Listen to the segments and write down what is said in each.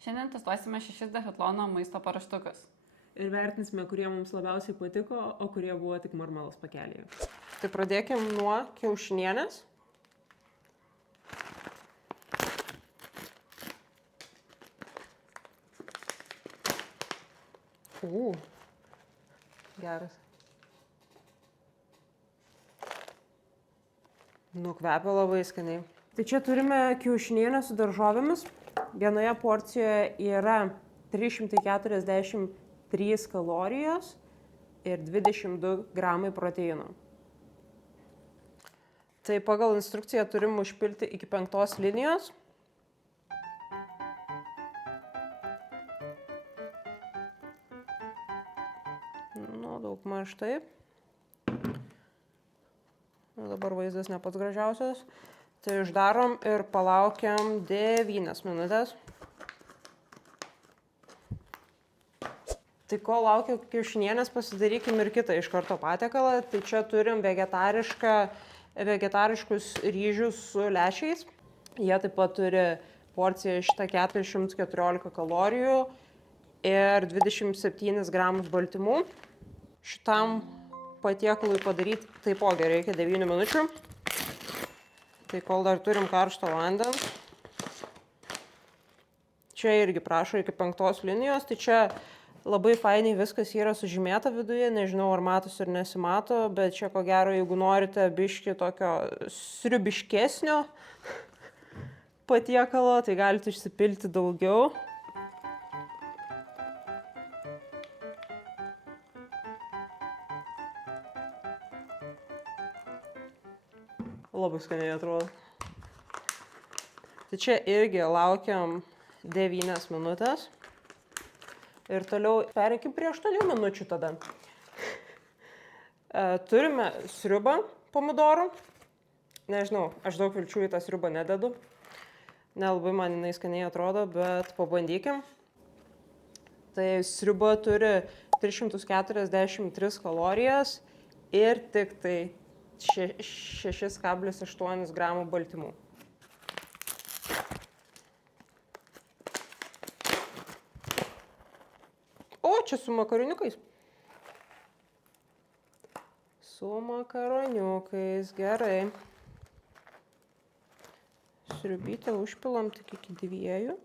Šiandien testuosime 6 Decathlon maisto paruoštukus. Ir vertinsime, kurie mums labiausiai patiko, o kurie buvo tik marmalas pakelyje. Tai pradėkim nuo kiaušinienės. Geras. Kvepia labai skaniai. Tai čia turime kiaušinienę su daržovėmis. Vienoje porcijoje yra 343 kalorijos ir 22 gramai proteino. Tai pagal instrukciją turim užpilti iki 5 linijos. Daugmaž taip. Dabar vaizdas ne pats gražiausias. Tai uždarom ir palaukiam 9 minutės. Tai kol laukia kiaušinienės, pasidarykim ir kitą iš karto patiekalą. Tai čia turim vegetariškus ryžius su lęšiais. Jie taip pat turi porciją šitą 414 kalorijų ir 27 gramus baltymų. Šitam patiekalui padaryti taipogi reikia 9 minučių. Tai kol dar turim karšto vandens. Čia irgi prašo iki 5 linijos. Tai čia labai fainiai viskas yra sužymėta viduje. Nežinau, ar matosi ir nesimato, bet čia ko gero, jeigu norite biškį tokio sriubiškesnio patiekalo, tai galite išsipilti daugiau. Labai skaniai atrodo. Tai čia irgi laukiam 9 minutės. Ir toliau pereikim prie 8 minučių tada. Turime sriubą pomidorų. Nežinau, aš daug vilčių į tą sriubą nededu. Nelabai man jinai skaniai atrodo, bet pabandykim. Tai sriuba turi 343 kalorijas ir tik tai 6,8 gramų baltymų. O, čia su makaroniukais. Su makaroniukais, gerai. Sriubytę užpilam tik iki 2.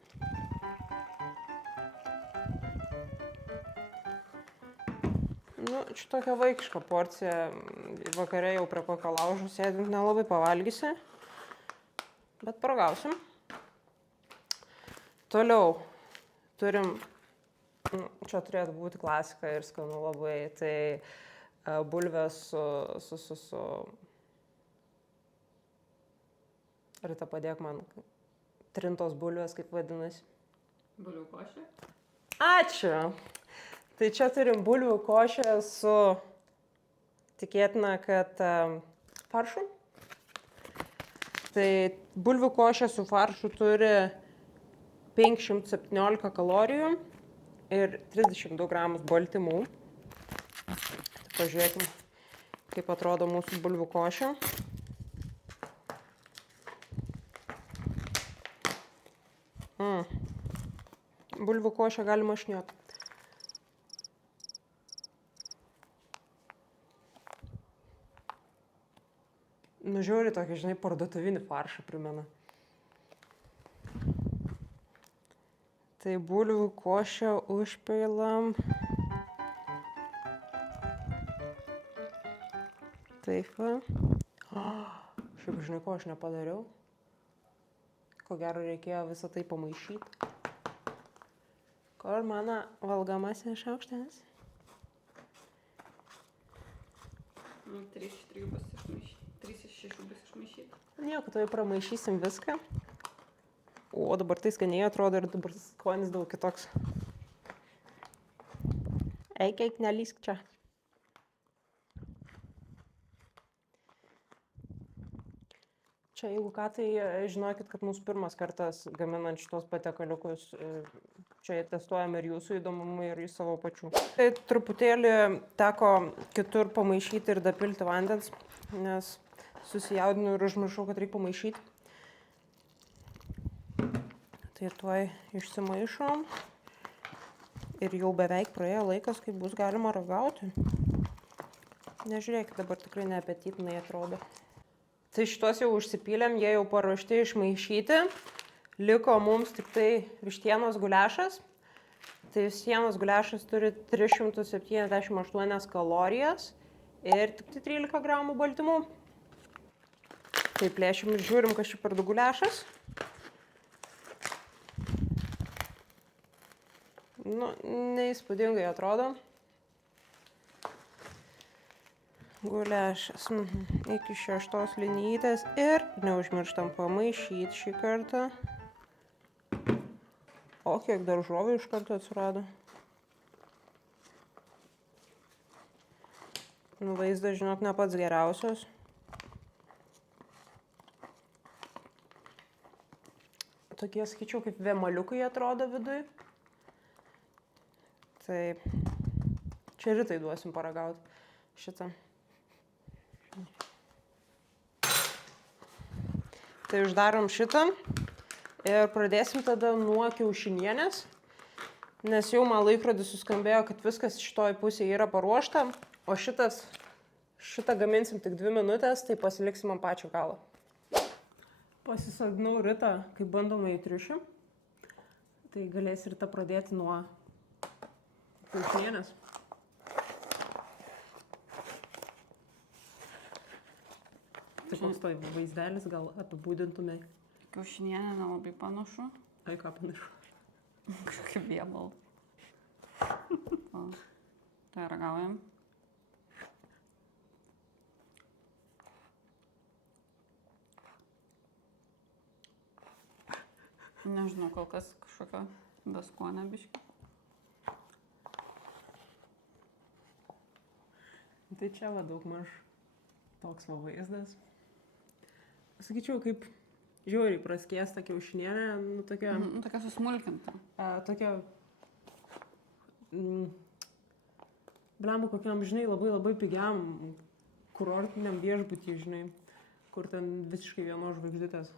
Čia tokia vaikiška porcija. Vakare jau prie kokio laužo sėdint nelabai pavalgysi. Bet paragausim. Toliau turim, čia turėtų būti klasika ir skanu labai, tai bulvės su Rita, padėk man, trintos bulvės, kaip vadinasi. Bulvių košė. Ačiū. Tai čia turim bulvių košę su, tikėtina, kad faršu. Tai bulvių košė su faršu turi 517 kalorijų ir 32 gramus baltymų. Pažiūrėkime, kaip atrodo mūsų bulvių košė. Bulvių košę galima šniot. Žiauriai tokį, žinai, parduotuvinį faršą primena. Tai bulvių košę užpilam. Taip va. Šiaip, žinai, ko aš nepadariau. Ko gero reikėjo visą tai pamaišyti. Kur mano valgomasis šaukštas? 3 iš 3 bus išmaišyti. 3 iš 6 bus išmaišyti. Nieko, tai pramaišysim viską. O dabar tai skaniai atrodo ir dabar skonis daug kitoks. Eik, nelysk čia. Čia jeigu ką, tai žinokit, kad mūsų pirmas kartas gaminant šitos patiekaliukus. Čia testuojam ir jūsų įdomumą, ir į savo pačių. Tai truputėlį teko kitur pamaišyti ir dapilti vandens, nes susijaudinu ir užmiršau, kad reikia pamaišyti. Tai tuoj išsimaišom. Ir jau beveik praėjo laikas, kai bus galima ragauti. Nežiūrėkit, dabar tikrai neapetitinai atrodo. Tai šitos jau užsipylėm, jie jau paruošti išmaišyti. Liko mums tik tai vištienos guliašas. Tai vištienos guliašas turi 378 kalorijas ir tik tai 13 gramų baltymų. Tai plėšim ir žiūrim, kas čia per du guliašas. Nu, neįspūdingai atrodo. Guliašas. Iki 6 linijytės ir neužmirštam pamaišyti šį kartą. O, kiek daržovių iš karto atsirado. Nu, vaizdas, žinok, ne pats geriausias. Tokie, sakyčiau, kaip vėmaliukai atrodo viduj. Taip. Čia rytai duosim paragauti šitą. Tai uždarom šitą ir pradėsim tada nuo kiaušinienės, nes jau man laikrodis suskambėjo, kad viskas šitoj pusėje yra paruošta, o šitą gaminsim tik 2 minutės, tai pasiliksim ant pačio galo. Pasisodinau Ritą kaip bandomąjį triušį, tai galės Rita pradėti nuo kiaušinienės. Tai koks tai vaizdelis, gal apibūdintumai? Kiaušinienė nelabai panašu. Ai, ką panašu? Kažkaip vėbal. Tai ragaujam. Nežinau, kol kas kažkokio beskonio biškį. Tai čia va daugmaž toks va vaizdas. Sakyčiau, kaip žiauriai praskiesta kiaušinienė, nu tokia... Tokia susmulkinta. Tokia... Blemba kokiam, žinai, labai pigiam kurortiniam viešbutį, žinai, kur ten visiškai vienos žvaigždutės.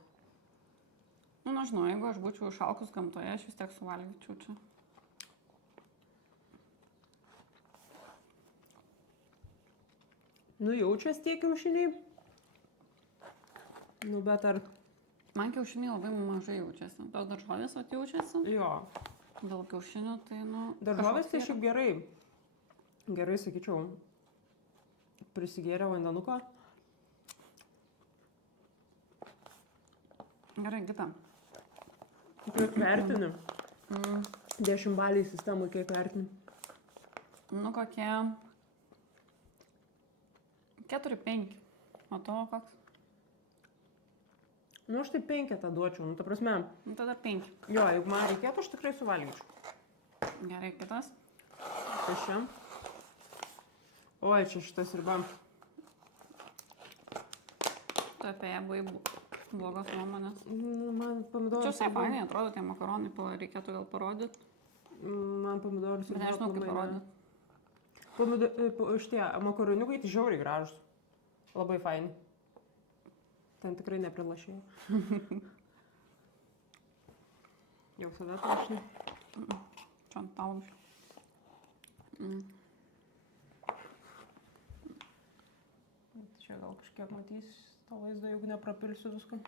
Nu, nežinau, jeigu aš būčiau šalkus gamtoje, aš vis tiek suvalgyčiau čia. Nu, jaučiasi tie kiaušiniai. Nu, bet ar... Man kiaušiniai labai mažai jaučiasi. Tos daržovės jaučiasi. Jo. Dėl kiaušinių, tai, nu... Daržovės tai šiaip gerai. Gerai, sakyčiau, prisigėrė vandenuko. Gerai, Gita. Kiek vertini? 10 baliai sistemai kiek vertini? Nu, kokie... 4-5. O to koks? Nu, aš tai 5 duočiau, nu, ta prasme. Nu, tada 5. Jo, jeigu man reikėtų, aš tikrai suvalgyčiau. Gerai, kitas. Kas čia? Oi, čia šitas riba. Tu apie ją buvai blogos nuomonės. Man pomidorus... Čia visai fainai atrodo, tie makaronai reikėtų gal parodyti. Man pomidorus... Bet nežinau, kaip parodyti. Šitie makaroniukai tai žiauriai gražus. Labai faini. Ten tikrai neprilašėjau. Jau save tašni. Čia ant tau. Čia gal kažkiek matys to vaizdo, jeigu neprapilsiu visko.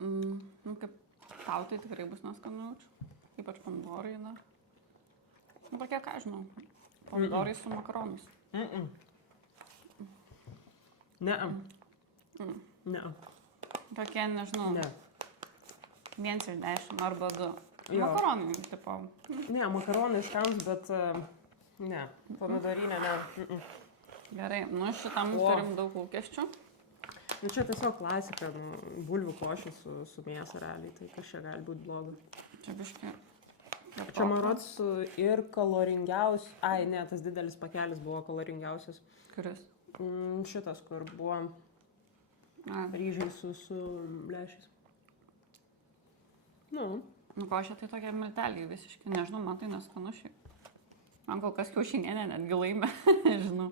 Nu, kaip tau tai tikrai bus neskanu jaučiu. Ypač pomidorai dar. Nu, tokie, ką žinau. Pomidorai su makaronais. Ne. Tokie, nežinau. Ne. 1 iš 10 arba 2. Jo. Makaronai, tipo. Ne, makaronai skanus, bet ne. Pomidorinė, ne. Gerai, nu šitam turim daug lūkesčių. Nu čia tiesiog klasika, bulvių košė su mėsa realiai, tai kas čia gali būti blogo. Čia biškai. Čia man rods ir kaloringiausias, ai ne, tas didelis pakelis buvo kaloringiausias. Kuris? Šitas, kur buvo ryžiai su lęšiais. Nu Košė tai tokie milteliai visiškai, nežinau, man tai neskanu šiaip. Man kol kas kiaušinienė netgi laimė, žinau.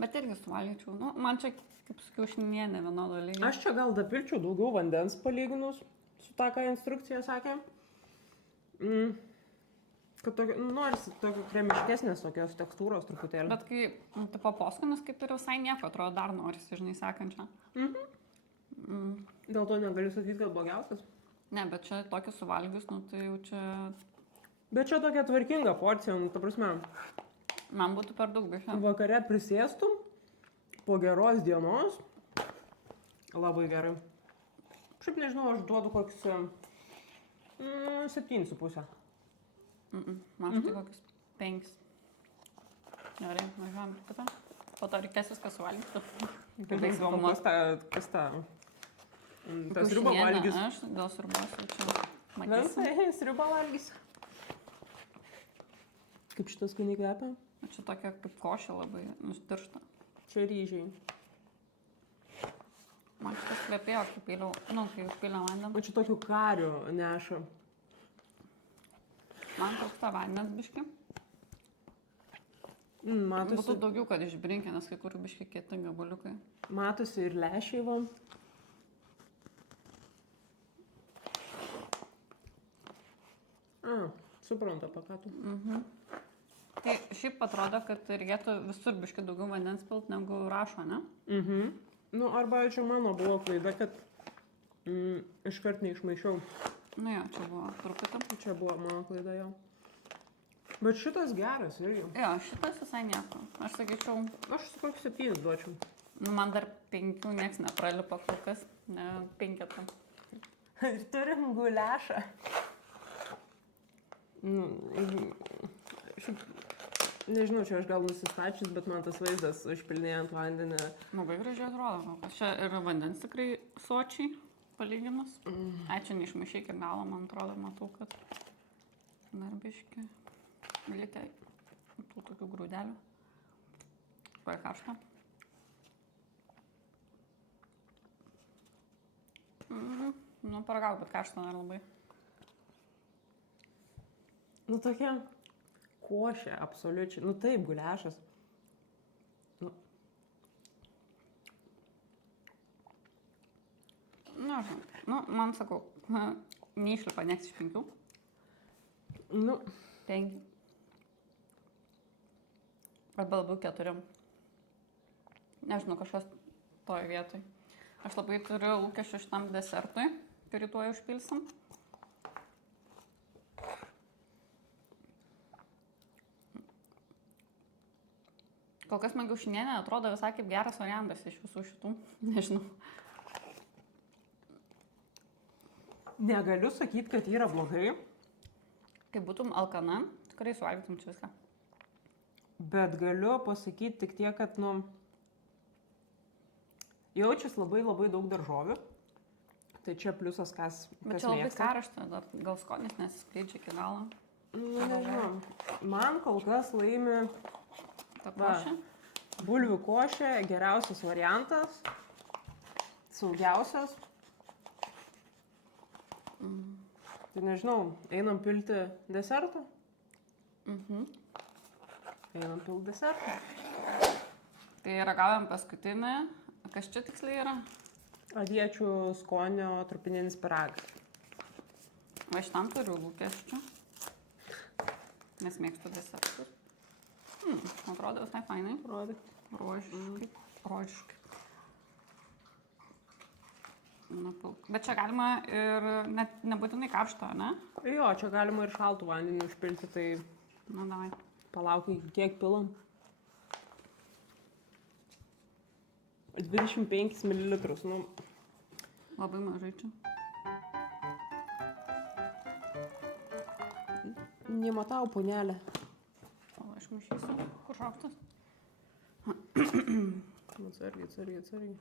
Bet irgi suvalgyčiau. Nu, man čia, kaip su kiaušinienė vienodo lygio. Aš čia gal dapilčiau daugiau vandens palyginus su tą, ką instrukcija sakė. Kad tokio, norisi tokio kremiškesnės tokios tekstūros truputėlį. Bet kai, nu, tipo poskonis kaip ir visai nieko, atrodo, dar norisi, žinai, sekančią. Dėl to negaliu sakyti, kad blogiausias. Ne, bet čia tokį suvalgius, nu, tai jau čia... Bet čia tokia tvarkinga porcija, nu, ta prasme, Man būtų per daug bišė. vakare prisėstum, po geros dienos, labai gerai. Šiaip nežinau, aš duodu kokius 7,5. Man štai kokius 5. Gerai, važiuojam ir kitą. Po to reikės viską suvalgyti. Kaip mama. Kas ta? Tas sriuba valgys. Aš dėl sriubos jau čia matysim. Visai sriuba valgys. Kaip šitas skaniai kvepia? Čia tokia kaip košė labai nustiršta. Čia ryžiai. Man šitas kvepėjo, kai pėliau, nu, kai užpėliau vandenį. O čia tokių karių neša. Man trūksta vandens biški. Būtų Matosi, daugiau, kad išbrinkė, nes kai kur biški kieti gabaliukai. matosi ir lęšiai va. Suprantu, apie ką tu. Tai šiaip atrodo, kad reikėtų visur biški daugiau vandens pilt negu rašo, ne? Nu, arba čia mano buvo klaida, kad iškart neišmaišiau. Nu jo, čia buvo truputį. Čia buvo mano klaida jau. Bet šitas geras irgi. Jo, šitas visai nieko. Aš sakyčiau, Aš su kokiu 7 duočiau. nu, man dar 5 nieks nepralipa kol kas, ne 5. Ir turim guliašą. Šiaip, nežinau, čia aš gal nusistačius, bet man tas vaizdas užpilnėjant vandenį. Labai gražiai atrodo. kol kas. Čia ir vandens tikrai sočiai palyginus. Ai, čia neišmaišai iki galo, man atrodo, matau, kad dar biški likę tų tokių grūdelių. Koja karšta. Nu, paragau, bet karšta dar labai. Nu, tokia košė, absoliučiai. Nu, taip, guliašas. Nu, žinau. Nu, man sakau, neišlipa nieks iš 5. Nu, 5. Arba labiau 4. Nežinau, kažkas toj vietoj. Aš labai turiu lūkesčių šitam desertui, kurį tuoj užpilsim. Kol kas man kiaušinienė atrodo visai kaip geras variantas iš visų šitų. Nežinau. negaliu sakyti, kad yra blogai, Kai būtum alkana, tikrai suvalgytum čia viską. bet galiu pasakyti tik tiek, kad, nu, jaučiasi labai labai daug daržovių. Tai čia pliusas, kas Bet čia labai mėgsta. karšta, dar gal skonis nesiskleidžia iki galo. Nu, nežinau. Man kol kas laimi Ta Va. košė. bulvių košė, geriausias variantas, saugiausias. Tai nežinau, einam pilti desertą? Einam pilti desertą. Tai ragaujam paskutinį. Kas čia tiksliai yra? Aviečių skonio trupininis pyragas. Va šitam turiu lūkesčių. Nes mėgstu desertus. Atrodo visai fainai. Rodyk. Rožiškai. Rožiškai. Bet čia galima ir net nebūtinai karšto, ne? Jo, čia galima ir šaltų vandenį užpilti, tai Na, davai. palaukai, kiek pilam. 25 ml. Nu, Labai mažai čia. nematau, ponelė. O, aš maišysiu. Kur šaukštas? Atsargiai.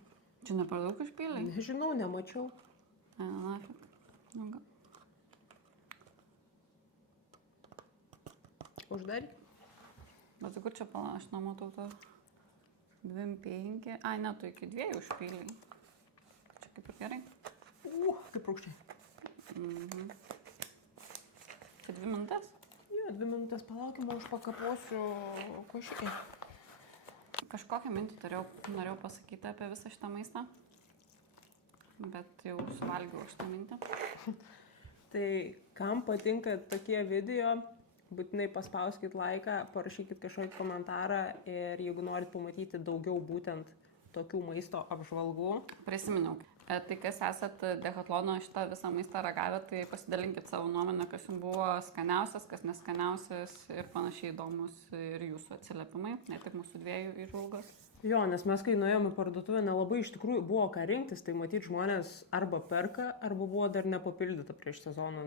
Čia ne per daug išpėlė? Nežinau, nemačiau. Na, nu, gal. Uždaryk. Bet tai kur čia pala, aš nematau to 2,5. Ai, ne, tu iki 2 užpėlė. Čia kaip ir gerai. Kaip rūkščiai. Čia 2 minutės? Jo, 2 minutės palaukim, aš pakaposiu košį. Kažkokią mintį norėjau pasakyti apie visą šitą maistą, bet jau suvalgiau šitą mintį. Tai kam patinka tokie video, būtinai paspauskit laiką, parašykit kažkokį komentarą ir jeigu norit pamatyti daugiau būtent tokių maisto apžvalgų. Prisiminiau. Tai kas esat Decathlon'o šitą visą maistą ragavę, tai pasidalinkit savo nuomonę, kas jums buvo skaniausias, kas neskaniausias ir panašiai įdomus ir jūsų atsiliepimai, ne tik mūsų dviejų įžvalgos. Jo, nes mes kai nuėjome į parduotuvę, nelabai iš tikrųjų buvo ką rinktis, tai matyt žmonės arba perka, arba buvo dar nepapildyta prieš sezoną.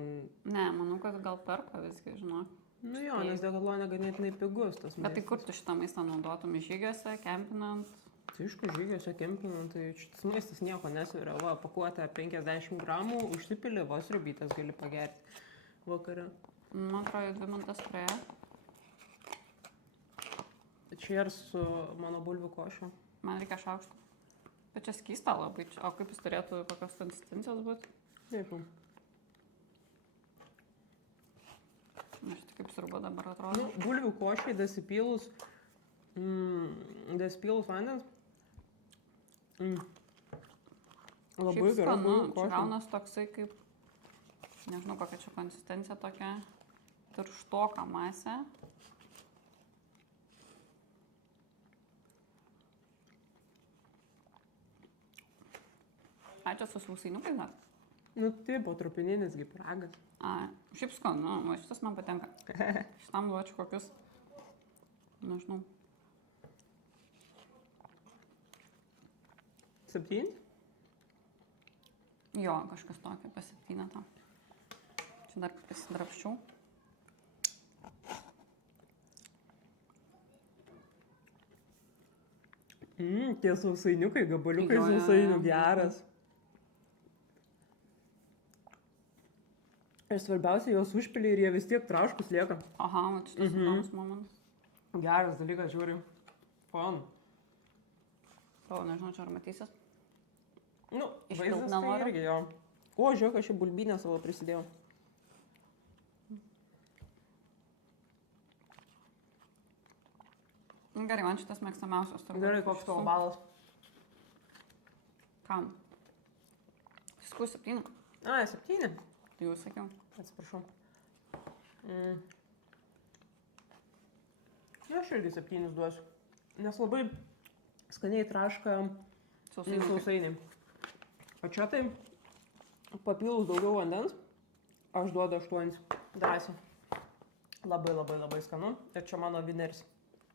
Ne, manau, kad gal perka visgi, žinok. Nu jo, nes Decathlon'e ganėtinai pigus tas maistas. Bet tai kur tu šitą maistą naudotum žygiuose, kempinant? Tai aišku, žygiuose kempinant, tai šitas maistas nieko nesveria. Va, pakuotę 50 gramų, užsipili, vos sriubytės gali pagerti vakare. Man atrodo, 2 minutės praėjo. Cheers su mano bulvių košiu. Man reikia šaukšto. Bet čia skysta labai. O kaip jis turėtų kokios konsistencijos būti? Taip. Aš tik kaip sriuba dabar atrodo. Nu, bulvių košiai dasipylus vandens. Labai Šiaip gerai skanu, bulvių čia košė. gaunas toksai kaip, nežinau kokia čia konsistencija tokia, tirštoka masė. Ai, čia su sausainiukais dar? Nu taip, o trupininis gi pyragas. Ai, šiaip skanu, va šitas man patinka. Šitam duočiau kokius, nežinau, 7? jo, kažkas tokio, apie 7 tą. Čia dar pasidrapščiau. Tie sausainiukai, gabaliukai Jo, jo, jo. sausainių geras. Ir svarbiausia, juos užpili ir jie vis tiek traškus lieka. Aha, va šitas įdomus momentas. Geras dalykas, žiūri. Fun. O, nežinau, čia ar matysis. Nu, Išpilt vaizdas tai nenoriu. irgi jo. O, žiūrėk, aš į bulbinę savo prisidėjau. Gerai, man šitas mėgstamiausias. turbūt Gerai, iš koks tavo visų. balas? Kam? Sakau 7. A, 7. Tai jau sakiau. Atsiprašau. Aš irgi 7 duosiu. Nes labai skaniai traška sausainiai. O čia tai papilus daugiau vandens, aš duodu 8. Drąsiai. Labai labai labai skanu. Ir čia mano vineris.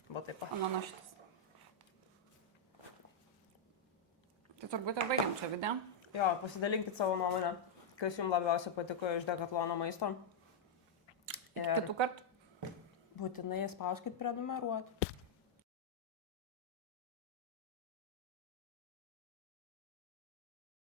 Va taip pat. O mano šitas. Tai turbūt ir baigiam čia video. Jo, pasidalinkit savo nuomonę, kas jums labiausiai patiko iš Decathlon'o maisto. Ir Kitų kartų. būtinai spauskit prenumeruoti.